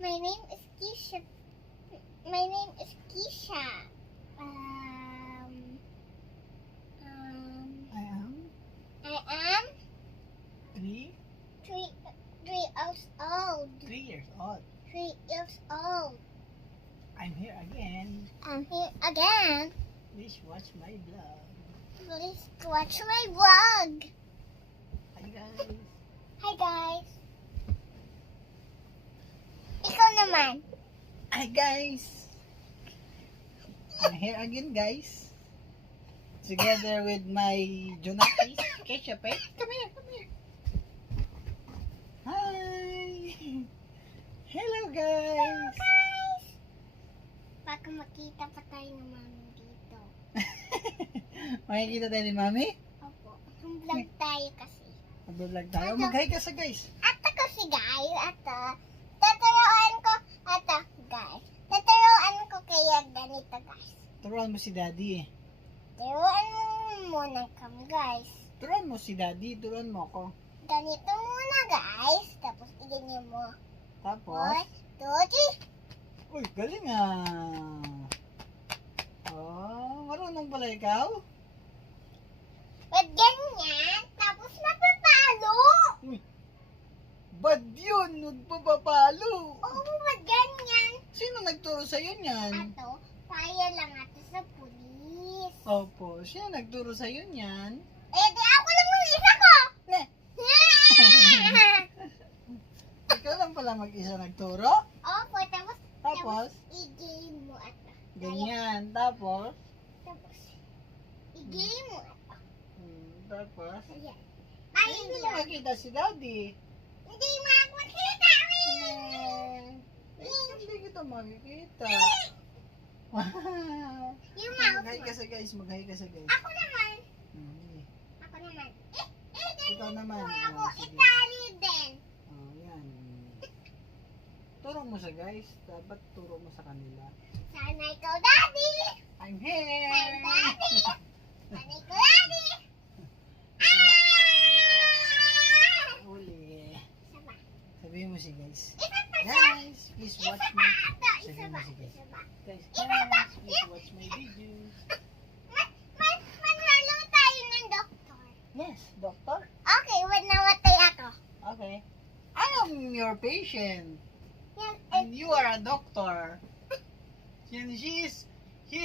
My name is Keisha. My name is Keisha. I am I am 3 years old. 3 years old. 3 years old. I'm here again. I'm here again. Please watch my vlog. Please watch my vlog. Hi guys. Hi guys. Ikaw naman. Hi guys. I'm here again guys. Together with my Jonakis. Keisha Pet. Come here, come here. Hi. Hello guys. Guys. Baka makita pa tayo ng mami dito. Makikita tayo ni Mami? Opo. Vlog tayo kasi. Mag-vlog tayo. Mag-hi ka sa guys. Ato kasi guys. Tataroan ko. Guys. Tataroan ko kaya ganito guys. Turuan mo si Daddy. Taruan mo muna kami guys. Turuan mo si Daddy. Turuan mo ako. Ganito muna guys. Tapos iganyan mo. Tapos? 1, 2, 3. Uy, galing ah. Oh, marunong pala ikaw? Wag ganyan. Tapos mapapalo. Bad yun, nagpapapalo. Oo, wag ganyan. Sino nagturo sa'yo niyan? Ato, kaya lang ato sa pulis. Opo, sino nagturo sa'yo niyan? Eh, di ako lang yung isa ko. Ne, ikaw lang pala mag-isa nagturo? Opo, tapos Tapos, i-game mo ato. ganyan. Tapos, Tapos, i-game mo ato. tapos, Ayan. ay, hindi mo makita si Daddy. Hindi mo ako makita. Hindi kita makikita. Yung mouse Mag-hi mo. ka sa guys, mag-hi ka sa guys. Ako naman. Hmm. Ako naman. Ikaw naman. Ganyan mo ako. Oh, sige. Itali din. Oh, yan. Turo mo sa guys. Dapat turo mo sa kanila. Sana ikaw, Daddy. I'm I'm here! Daddy. Sana ikaw, Daddy. Uli. Isa ba? Sabihin mo si guys. Isa pa siya. Guys, please Isa watch pa my... ata. Isa Sabihin ba? mo si guys. Isa ba? Guys, please watch my videos. Manhalo tayo ng doktor. Yes, doctor. Okay, wag namatay ako. Okay. I am your patient. Yan, And you are a doctor. And he is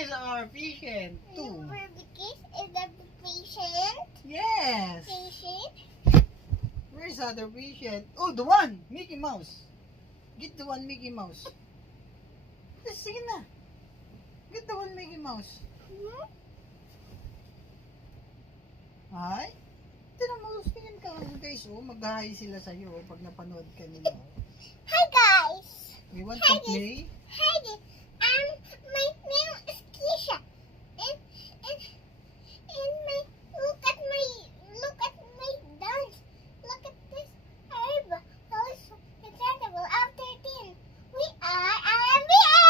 our patient too. Because is the patient. Yes. Patient. Where's the other patient? Oh, the one! Mickey Mouse. Get the one Mickey Mouse. Sige na. Get the one Mickey Mouse. Hmm? Hi? Tinan mo, tingin ka guys. Oh, mag-hi sila sa'yo pag napanood ka nila. Hi guys. You want to play? Hi guys. My name is Keisha. And my look at my dance. Look at this herb. Also incredible. After 10, we are NBA.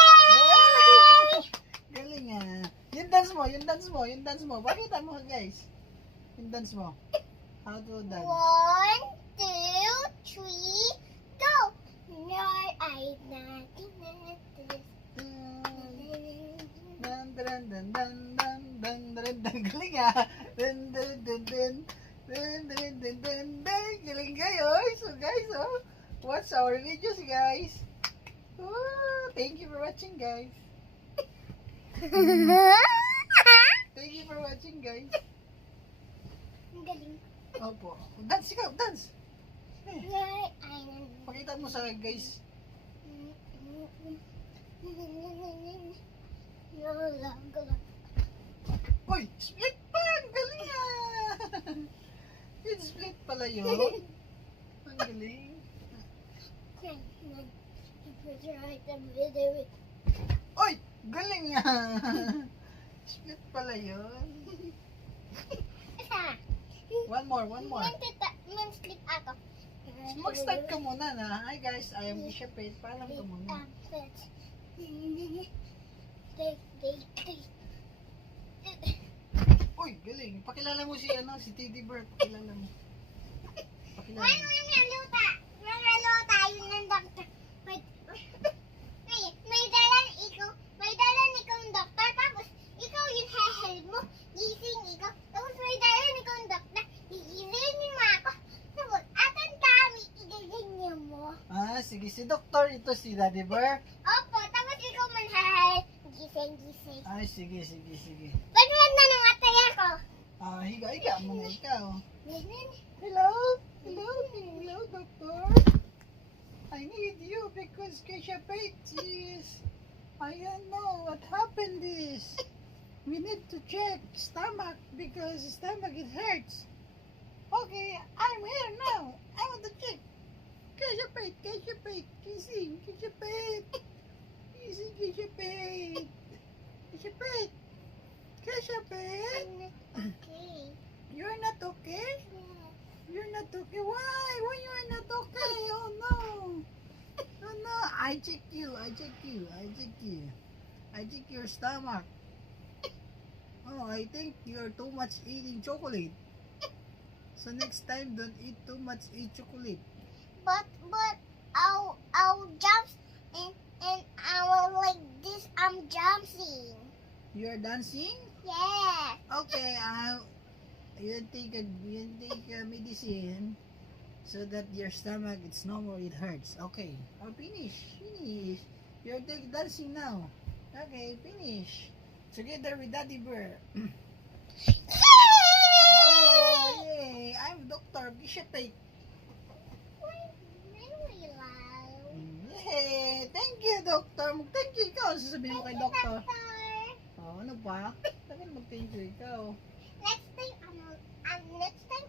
Galing ah. Yung dance mo, yung dance mo, yung dance mo. Pakita mo guys. Yung dance mo. How to dance. 1, 2, 3, go. Lord, I nothing matters. Dan dan dan dan dan dan dan dan galing ah. Dan dan dan dan dan dan dan dan dan galing kayo. So guys, oh, watch our videos guys. Oh, thank you for watching guys. Thank you for watching guys. Ang galing. Opo. Dance ikaw, dance. Lord, I Pakita mo sa guys. Uy, split pa! Ang galing ah! Yung split pala yun. Ang galing. Uy, galing ah! Split pala yun. One more, one more. Man-slip ako. Mag-start ka muna na. Hi guys, I am Keisha Pet. Paalam ka muna. Uy, galing. Pakilala mo si Teddy Bear. Pakilala mo. Pakilala mo. Manalo tayo ng doktor. Wait, Si doktor ito si Daddy Bear. Opo, tapos ikaw manhahay. Gising. Ay, sige, sige, sige. Ba't mo na namatay ako? Higa mo na ikaw. Ganun. Hello? Hello, doctor. I need you because Kesha is... I don't know what happened is. We need to check stomach because stomach it hurts. Okay, I'm here now. I want to check. Kesha kissing, Kesha I'm not okay. You're not okay? Yeah. You're not okay. Why? Why you are not okay? Oh no. Oh no. I check you. I check your stomach. Oh, I think you're too much eating chocolate. So next time, don't eat too much chocolate. But I'll jump and I will like this. I'm jumping. You're dancing? Yeah. Okay. You take a medicine so that your stomach it's no more it hurts. Okay. Oh, finish. You're dancing now. Okay, finish. Together with Daddy Bear. Oh, yay! I'm Dr. Bishopate. Yay! Thank you, Doctor. Mag-thank you ikaw. Sasabihin mo kay Doctor. Oh, ano pa? Dapat mag-thank you ikaw. Next time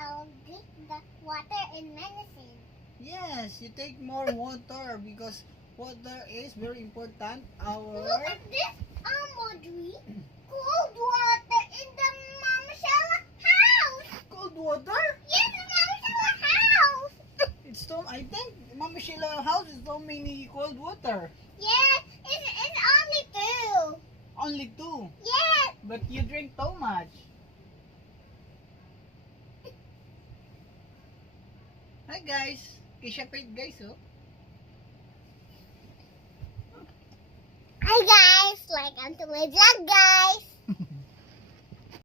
I'll drink the water and medicine. Yes, you take more water because water is very important. Look at this, Audrey. Cold water in the Mama Shella house. Cold water? Yes, the Mama Shella house. It's so, I think Mama Sheila house is so many cold water. Yes, it's only two. Only 2. Yes. But you drink so much. Hi guys. Kesha Pate guys, oh. Hi guys, welcome to my vlog, guys.